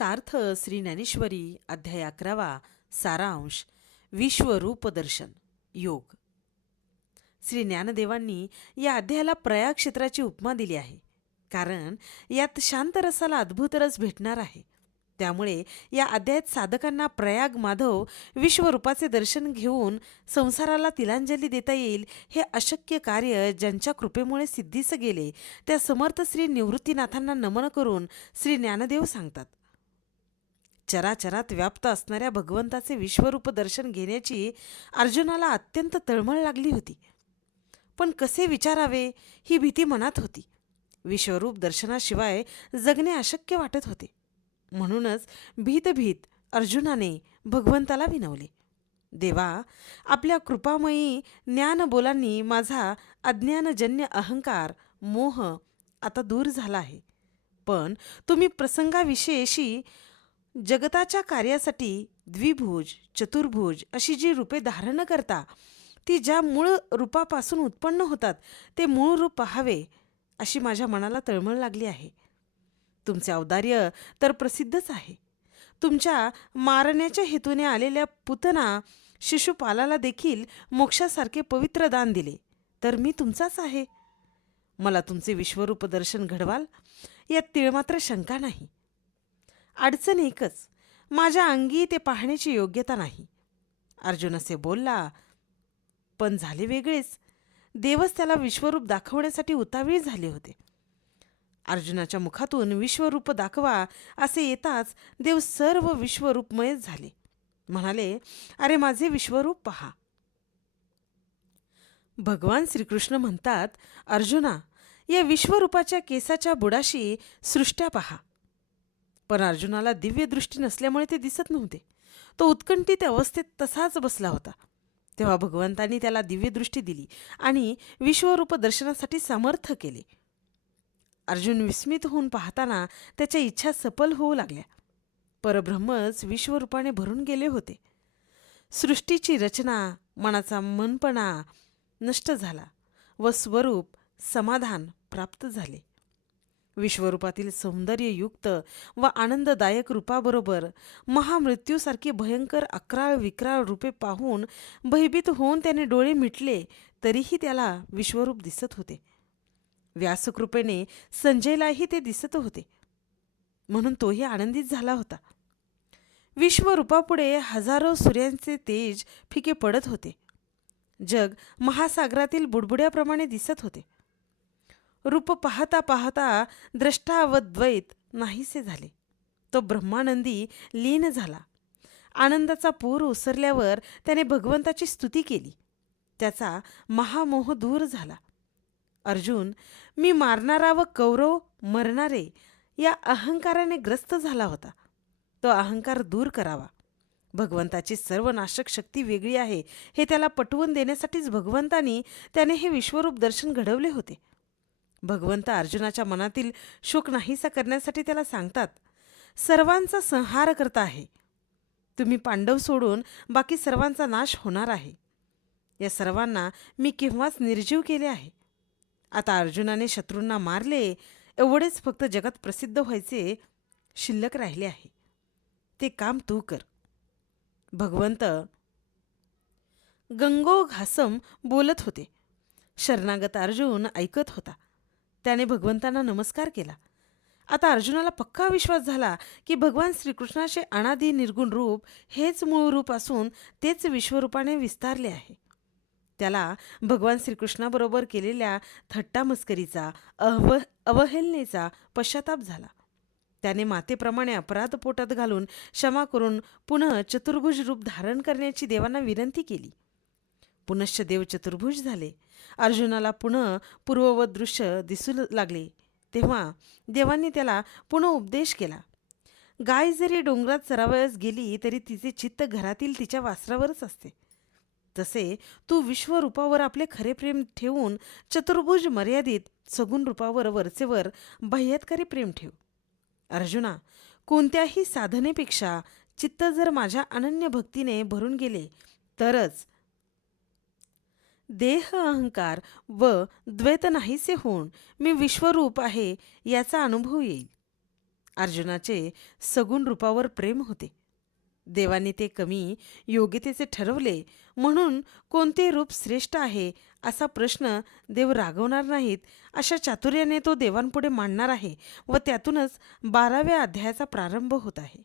सार्थ श्री ज्ञानेश्वरी अध्याय 11 सारांश विश्वरूप दर्शन योग. श्री ज्ञानदेवांनी या अध्यायाला प्रयाग क्षेत्राची उपमा दिली आहे, कारण यात शांत रसाला अद्भुत रस भेटणार आहे. त्यामुळे या अध्यायात साधकांना प्रयाग माधव विश्वरूपाचे दर्शन घेऊन संसाराला तिलांजली देता येईल हे अशक्य कार्य ज्यांच्या कृपेमुळे सिद्धीस गेले त्या समर्थ श्री निवृत्तीनाथांना नमन करून श्री ज्ञानदेव सांगतात. चराचरात व्याप्त असणाऱ्या भगवंताचे विश्वरूप दर्शन घेण्याची अर्जुनाला अत्यंत तळमळ लागली होती. पण कसे विचारावे ही भीती मनात होती. विश्वरूप दर्शनाशिवाय जगणे अशक्य वाटत होते. म्हणूनच भीत भीत अर्जुनाने भगवंताला विनवले, देवा, आपल्या कृपामयी ज्ञानबोलांनी माझा अज्ञानजन्य अहंकार मोह आता दूर झाला आहे. पण तुम्ही प्रसंगाविषयीशी जगताच्या कार्यासाठी द्विभुज चतुर्भुज अशी जी रूपे धारण करता ती ज्या मूळ रूपापासून उत्पन्न होतात ते मूळ रूप पाहावे अशी माझ्या मनाला तळमळ लागली आहे. तुमचे औदार्य तर प्रसिद्धच आहे. तुमच्या मारण्याच्या हेतूने आलेल्या पुतना शिशुपालाला देखील मोक्षासारखे पवित्र दान दिले तर मी तुमचाच आहे. मला तुमचे विश्वरूप दर्शन घडवाल यात तिळमात्र शंका नाही. अडचण एकच, माझ्या अंगी ते पाहण्याची योग्यता नाही. अर्जुन असे बोलला, पण झाले वेगळेच. देवच त्याला विश्वरूप दाखवण्यासाठी उतावीळ झाले होते. अर्जुनाच्या मुखातून विश्वरूप दाखवा असे येताच देव सर्व विश्वरूपमयच झाले. म्हणाले, अरे माझे विश्वरूप पहा. भगवान श्रीकृष्ण म्हणतात, अर्जुना, या विश्वरूपाच्या केसाच्या बुडाशी सृष्ट्या पहा. पण अर्जुनाला दिव्य दृष्टी नसल्यामुळे ते दिसत नव्हते. तो उत्कंठित अवस्थेत तसाच बसला होता. तेव्हा भगवंतांनी त्याला दिव्यदृष्टी दिली आणि विश्वरूप दर्शनासाठी समर्थ केले. अर्जुन विस्मित होऊन पाहताना त्याच्या इच्छा सफल होऊ लागल्या. परब्रह्मच विश्वरूपाने भरून गेले होते. सृष्टीची रचना, मनाचा मनपणा नष्ट झाला व स्वरूप समाधान प्राप्त झाले. विश्वरूपातील सौंदर्ययुक्त व आनंददायक रूपाबरोबर महामृत्यूसारखी भयंकर अक्राळ विक्राळ रूपे पाहून भयभीत होऊन त्याने डोळे मिटले तरीही त्याला विश्वरूप दिसत होते. व्यासकृपेने संजयलाही ते दिसत होते, म्हणून तोही आनंदित झाला होता. विश्वरूपापुढे हजारो सूर्यांचे तेज फिके पडत होते. जग महासागरातील बुडबुड्याप्रमाणे दिसत होते. रूप पाहता पाहता द्रष्टा व द्वैत नाहीसे झाले. तो ब्रह्मानंदी लीन झाला. आनंदाचा पूर ओसरल्यावर त्याने भगवंताची स्तुती केली. त्याचा महामोह दूर झाला. अर्जुन, मी मारणारा व कौरव मरणारे या अहंकाराने ग्रस्त झाला होता. तो अहंकार दूर करावा. भगवंताची सर्वनाशक शक्ती वेगळी आहे हे त्याला पटवून देण्यासाठीच भगवंतांनी त्याने हे विश्वरूप दर्शन घडवले होते. भगवंत अर्जुनाच्या मनातील शोक नाहीसा करण्यासाठी त्याला सांगतात, सर्वांचा संहार करता आहे. तुम्ही पांडव सोडून बाकी सर्वांचा नाश होणार आहे. या सर्वांना मी केव्हाच निर्जीव केले आहे. आता अर्जुनाने शत्रूंना मारले एवढेच फक्त जगात प्रसिद्ध व्हायचे शिल्लक राहिले आहे. ते काम तू कर. भगवंत गंगोघासम बोलत होते. शरणागत अर्जुन ऐकत होता. त्याने भगवंतांना नमस्कार केला. आता अर्जुनाला पक्का विश्वास झाला की भगवान श्रीकृष्णाचे अनादि निर्गुण रूप हेच मूळ रूप असून तेच विश्वरूपाने विस्तारले आहे. त्याला भगवान श्रीकृष्णाबरोबर केलेल्या थट्टामस्करीचा अवहेलनेचा पश्चाताप झाला. त्याने मातेप्रमाणे अपराध पोटात घालून क्षमा करून पुनः चतुर्भुज रूप धारण करण्याची देवांना विनंती केली. पुनश्च देव चतुर्भुज झाले. अर्जुनाला पुन्हा पूर्ववत दृश्य दिसू लागले. तेव्हा देवांनी त्याला पुन्हा उपदेश केला. गाय जरी डोंगरात चरावयास गेली तरी तिचे चित्त घरातील तिच्या वासरावरच असते. तसे तू विश्वरूपावर आपले खरे प्रेम ठेवून चतुर्भुज मर्यादित सगुण रूपावर वरचेवर बाह्यत्कारी प्रेम ठेव. अर्जुना, कोणत्याही साधनेपेक्षा चित्त जर माझ्या अनन्य भक्तीने भरून गेले तरच देह अहंकार व द्वैत नाहीसे होऊन मी विश्वरूप आहे याचा अनुभव येईल. अर्जुनाचे सगुण रूपावर प्रेम होते. देवाने ते कमी योग्यतेचे ठरवले म्हणून कोणते रूप श्रेष्ठ आहे असा प्रश्न देव रागवणार नाहीत अशा चातुर्याने तो देवांपुढे मांडणार आहे व त्यातूनच 12व्या अध्यायाचा प्रारंभ होत आहे.